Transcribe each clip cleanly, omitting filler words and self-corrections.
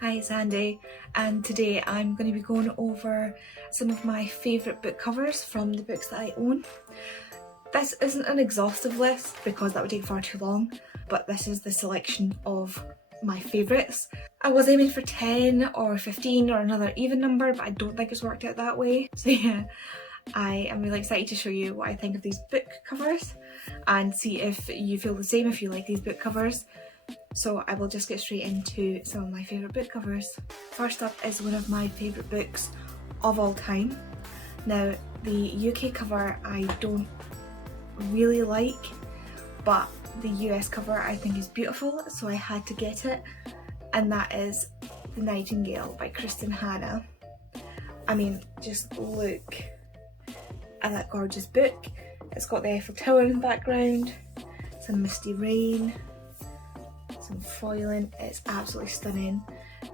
Hi, it's Andy, and today I'm going to be going over some of my favourite book covers from the books that I own. This isn't an exhaustive list because that would take far too long, but this is the selection of my favourites. I was aiming for 10 or 15 or another even number, but I don't think it's worked out that way. So yeah, I am really excited to show you what I think of these book covers and see if you feel the same, if you like these book covers. So I will just get straight into some of my favourite book covers. First up is one of my favourite books of all time. Now, the UK cover I don't really like, but the US cover I think is beautiful, so I had to get it, and that is The Nightingale by Kristen Hannah. I mean, just look at that gorgeous book. It's got the Eiffel Tower in the background, some misty rain, some foiling. It's absolutely stunning.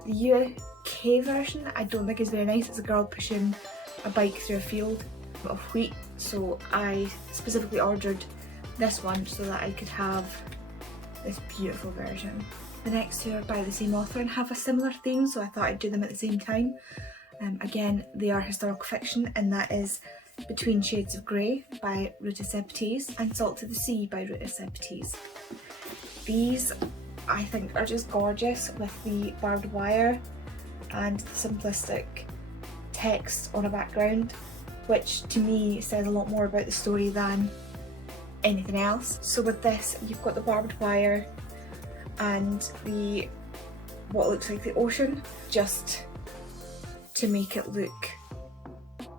The UK version I don't think is very nice. It's a girl pushing a bike through a field of wheat, so I specifically ordered this one so that I could have this beautiful version. The next two are by the same author and have a similar theme, so I thought I'd do them at the same time. Again, they are historical fiction, and that is Between Shades of Grey by Ruta Sepetys and Salt to the Sea by Ruta Sepetys. These I think are just gorgeous with the barbed wire and the simplistic text on a background, which to me says a lot more about the story than anything else. So with this, you've got the barbed wire and the what looks like the ocean, just to make it look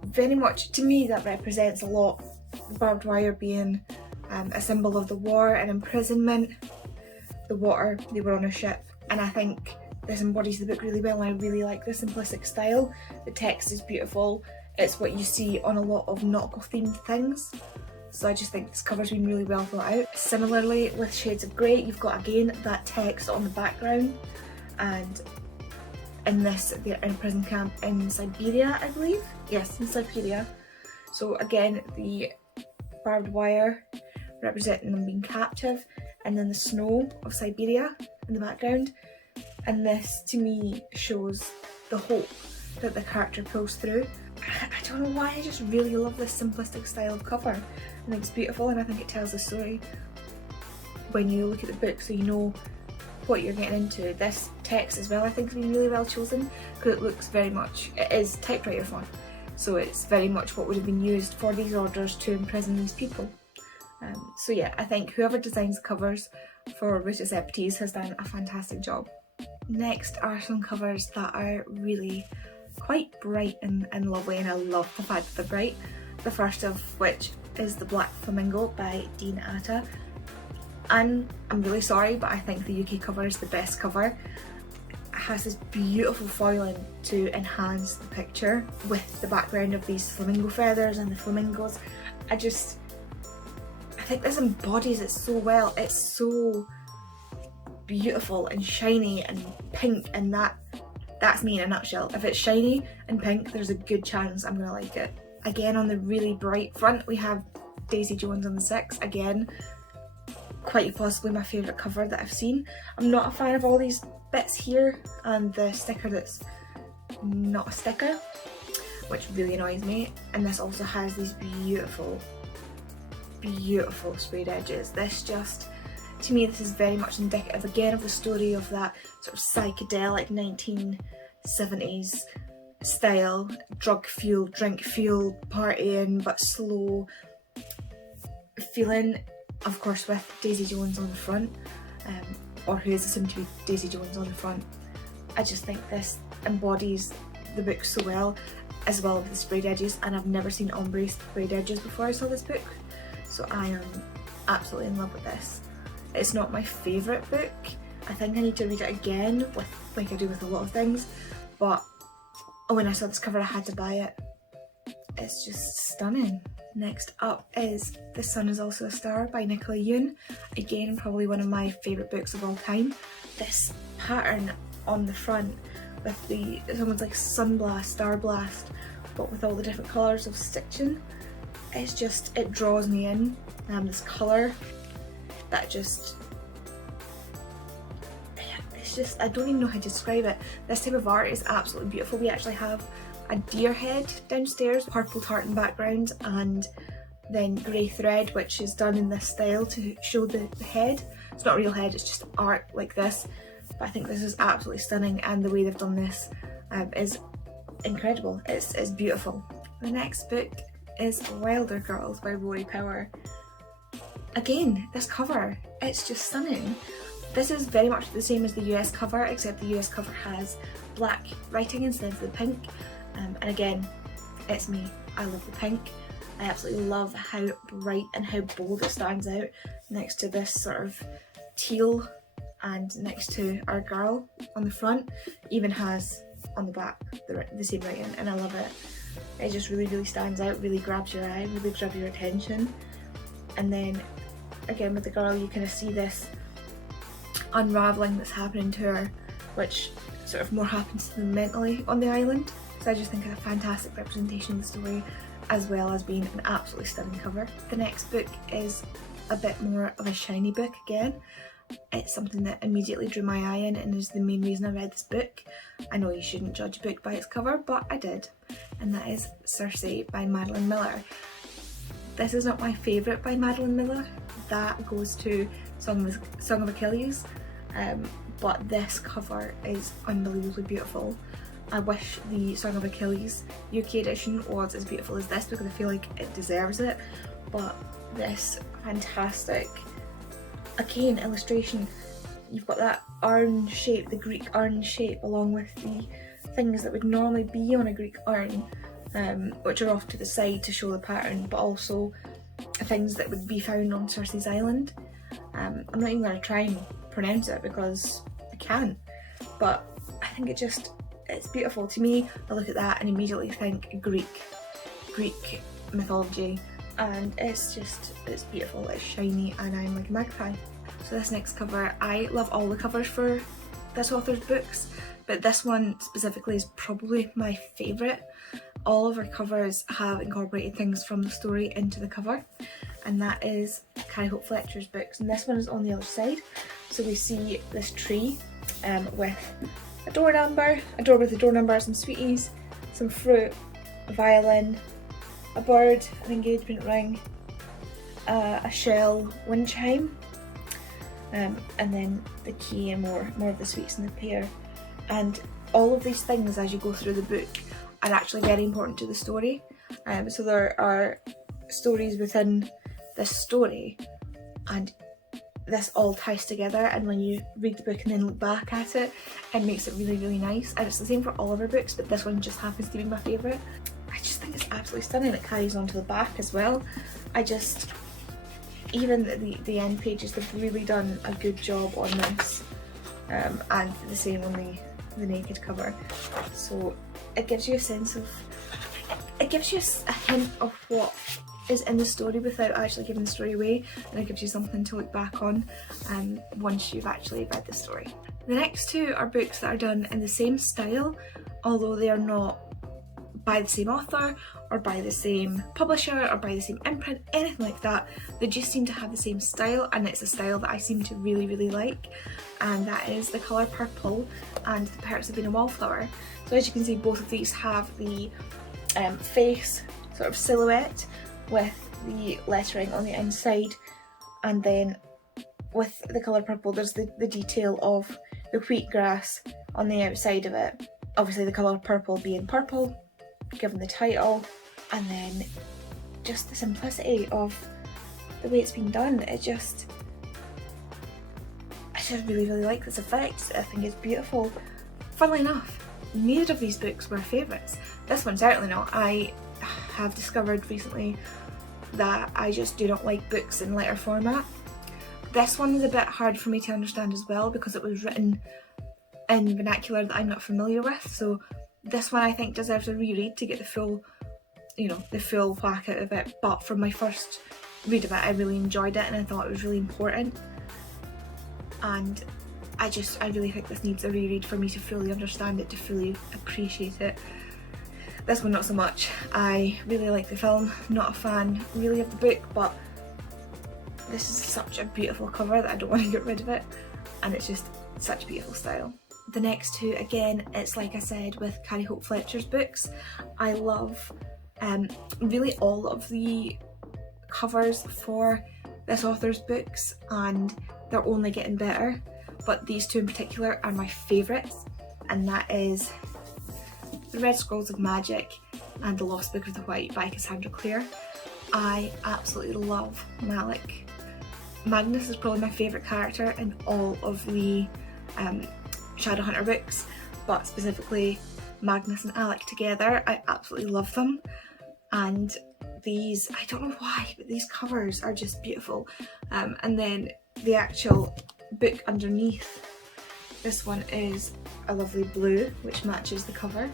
very much, to me that represents a lot. The barbed wire being a symbol of the war and imprisonment, the water, they were on a ship, and I think this embodies the book really well, and I really like the simplistic style. The text is beautiful, it's what you see on a lot of nautical themed things, so I just think this cover's been really well thought out. Similarly with Shades of Grey, you've got again that text on the background, and in this they're in a prison camp in Siberia, I believe. Yes, in Siberia. So again, the barbed wire representing them being captive, and then the snow of Siberia in the background. And this to me shows the hope that the character pulls through. I don't know why, I just really love this simplistic style of cover. I think it's beautiful, and I think it tells the story when you look at the book, so you know what you're getting into. This text as well I think has been really well chosen, because it looks very much, it is typewriter font, so it's very much what would have been used for these orders to imprison these people. So yeah, I think whoever designs the covers for Ruta Sepetys has done a fantastic job. Next are some covers that are really quite bright and lovely, and I love the fact that they're bright. The first of which is The Black Flamingo by Dean Atta. And I'm really sorry, but I think the UK cover is the best cover. It has this beautiful foiling to enhance the picture with the background of these flamingo feathers and the flamingos. I think this embodies it so well. It's so beautiful and shiny and pink, and that's me in a nutshell. If it's shiny and pink, there's a good chance I'm gonna like it. Again, on the really bright front, we have Daisy Jones and the Six. Again, quite possibly my favourite cover that I've seen. I'm not a fan of all these bits here and the sticker that's not a sticker, which really annoys me. And this also has these beautiful sprayed edges. This just, to me, this is very much indicative again of the story of that sort of psychedelic 1970s style, drug fueled, drink fueled, partying but slow feeling, of course with Daisy Jones on the front, or who is assumed to be Daisy Jones on the front. I just think this embodies the book so well, as well as the sprayed edges, and I've never seen ombre sprayed edges before I saw this book, so I am absolutely in love with this. It's not my favourite book. I think I need to read it again, with like I do with a lot of things, but when I saw this cover I had to buy it. It's just stunning. Next up is The Sun Is Also a Star by Nicola Yoon. Again, probably one of my favourite books of all time. This pattern on the front with it's almost like sunblast, star blast, but with all the different colours of stitching. It's just, it draws me in. This colour that just, just, I don't even know how to describe it. This type of art is absolutely beautiful. We actually have a deer head downstairs, purple tartan background, and then grey thread, which is done in this style to show the head. It's not a real head, it's just art like this, but I think this is absolutely stunning, and the way they've done this is incredible. It's beautiful. The next book is Wilder Girls by Rory Power. Again, this cover, it's just stunning. This is very much the same as the US cover, except the US cover has black writing instead of the pink. And again, it's me. I love the pink. I absolutely love how bright and how bold it stands out next to this sort of teal, and next to our girl on the front. Even has on the back the same writing, and I love it. It just really, really stands out, really grabs your eye, really grabs your attention. And then again with the girl, you kind of see this unravelling that's happening to her, which sort of more happens to them mentally on the island. So I just think it's a fantastic representation of the story, as well as being an absolutely stunning cover. The next book is a bit more of a shiny book again. It's something that immediately drew my eye in and is the main reason I read this book. I know you shouldn't judge a book by its cover, but I did. And that is Circe by Madeline Miller. This is not my favourite by Madeline Miller. That goes to Song of Achilles. But this cover is unbelievably beautiful. I wish the Song of Achilles UK edition was as beautiful as this, because I feel like it deserves it. But this fantastic, again, illustration, you've got that urn shape, the Greek urn shape, along with the things that would normally be on a Greek urn, which are off to the side to show the pattern, but also things that would be found on Circe's island. I'm not even going to try and pronounce it because I can't, but I think it's beautiful. To me, I look at that and immediately think Greek mythology, and it's beautiful, it's shiny, and I'm like a magpie. So this next cover, I love all the covers for this author's books, but this one specifically is probably my favourite. All of her covers have incorporated things from the story into the cover, and that is Carrie Hope Fletcher's books, and this one is on the other side. So we see this tree with a door with a door number, some sweeties, some fruit, a violin, a bird, an engagement ring, a shell wind chime, and then the key and more of the sweets in the pear. And all of these things, as you go through the book, are actually very important to the story. So there are stories within this story, and this all ties together, and when you read the book and then look back at it, it makes it really, really nice. And it's the same for all of her books, but this one just happens to be my favourite. I just think it's absolutely stunning. It carries on to the back as well. Even the end pages, they've really done a good job on this, and the same on the naked cover. So it gives you a sense of, it gives you a hint of what is in the story without actually giving the story away, and it gives you something to look back on once you've actually read the story. The next two are books that are done in the same style, although they are not by the same author or by the same publisher or by the same imprint, anything like that. They just seem to have the same style, and it's a style that I seem to really, really like, and that is The Colour Purple and The Perks of Being a Wallflower. So as you can see, both of these have the face sort of silhouette with the lettering on the inside, and then with The Colour Purple there's the detail of the wheatgrass on the outside of it. Obviously the colour purple being purple, given the title, and then just the simplicity of the way it's been done. I just really, really like this effect. I think it's beautiful. Funnily enough, neither of these books were favourites. This one certainly not. I have discovered recently that I just do not like books in letter format. This one is a bit hard for me to understand as well, because it was written in vernacular that I'm not familiar with, so this one I think deserves a reread to get the full, the full whack out of it. But from my first read of it, I really enjoyed it, and I thought it was really important, and I really think this needs a reread for me to fully understand it, to fully appreciate it. This one not so much. I really like the film, not a fan really of the book, but this is such a beautiful cover that I don't want to get rid of it. and it's just such a beautiful style. The next two, again, it's like I said with Carrie Hope Fletcher's books. I love really all of the covers for this author's books, and they're only getting better, but these two in particular are my favourites, and that is The Red Scrolls of Magic and The Lost Book of the White by Cassandra Clare. I absolutely love Malik. Magnus is probably my favourite character in all of the Shadowhunter books, but specifically Magnus and Alec together, I absolutely love them. And these, I don't know why, but these covers are just beautiful. And then the actual book underneath, this one is a lovely blue which matches the cover,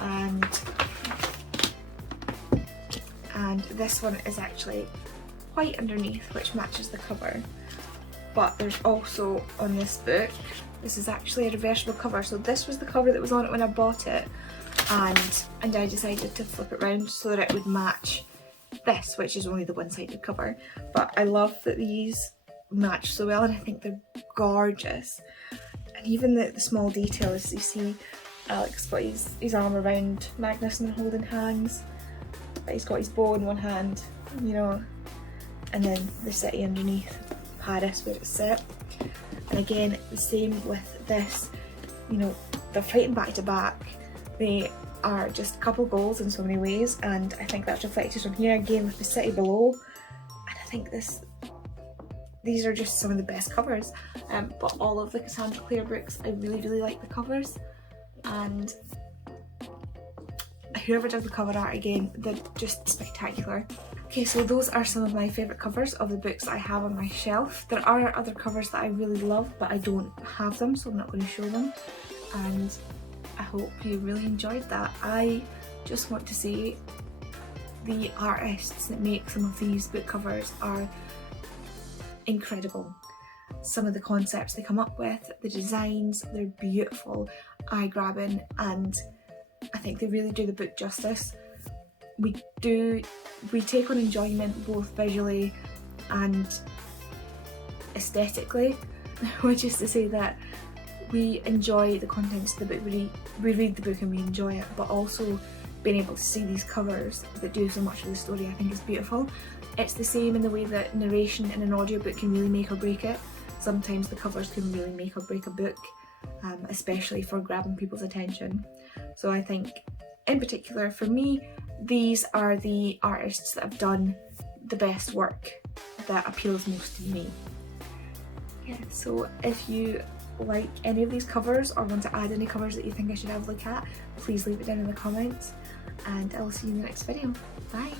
and this one is actually white underneath which matches the cover. But there's also on this book, this is actually a reversible cover, so this was the cover that was on it when I bought it, and I decided to flip it around so that it would match this, which is only the one-sided cover. But I love that these match so well, and I think they're gorgeous. And even the small details, you see Alec's got his arm around Magnus and they're holding hands, but he's got his bow in one hand, you know, and then the city underneath, Paris, where it's set. And again, the same with this, you know, they're fighting back to back. They are just a couple goals in so many ways, and I think that's reflected on here again with the city below. And I think these are just some of the best covers. But all of the Cassandra Clare books, I really like the covers, and whoever does the cover art, again, they're just spectacular. Okay, so those are some of my favourite covers of the books I have on my shelf. There are other covers that I really love, but I don't have them, so I'm not going to show them. And I hope you really enjoyed that. I just want to say the artists that make some of these book covers are incredible. Some of the concepts they come up with, the designs, they're beautiful, eye-grabbing, and I think they really do the book justice. We take on enjoyment both visually and aesthetically, which is to say that we enjoy the contents of the book, we read the book and we enjoy it, but also being able to see these covers that do so much of the story, I think is beautiful. It's the same in the way that narration in an audiobook can really make or break it. Sometimes the covers can really make or break a book, especially for grabbing people's attention. So I think, in particular for me, these are the artists that have done the best work that appeals most to me. Yeah, so if you like any of these covers or want to add any covers that you think I should have a look at, please leave it down in the comments, and I will see you in the next video. Bye!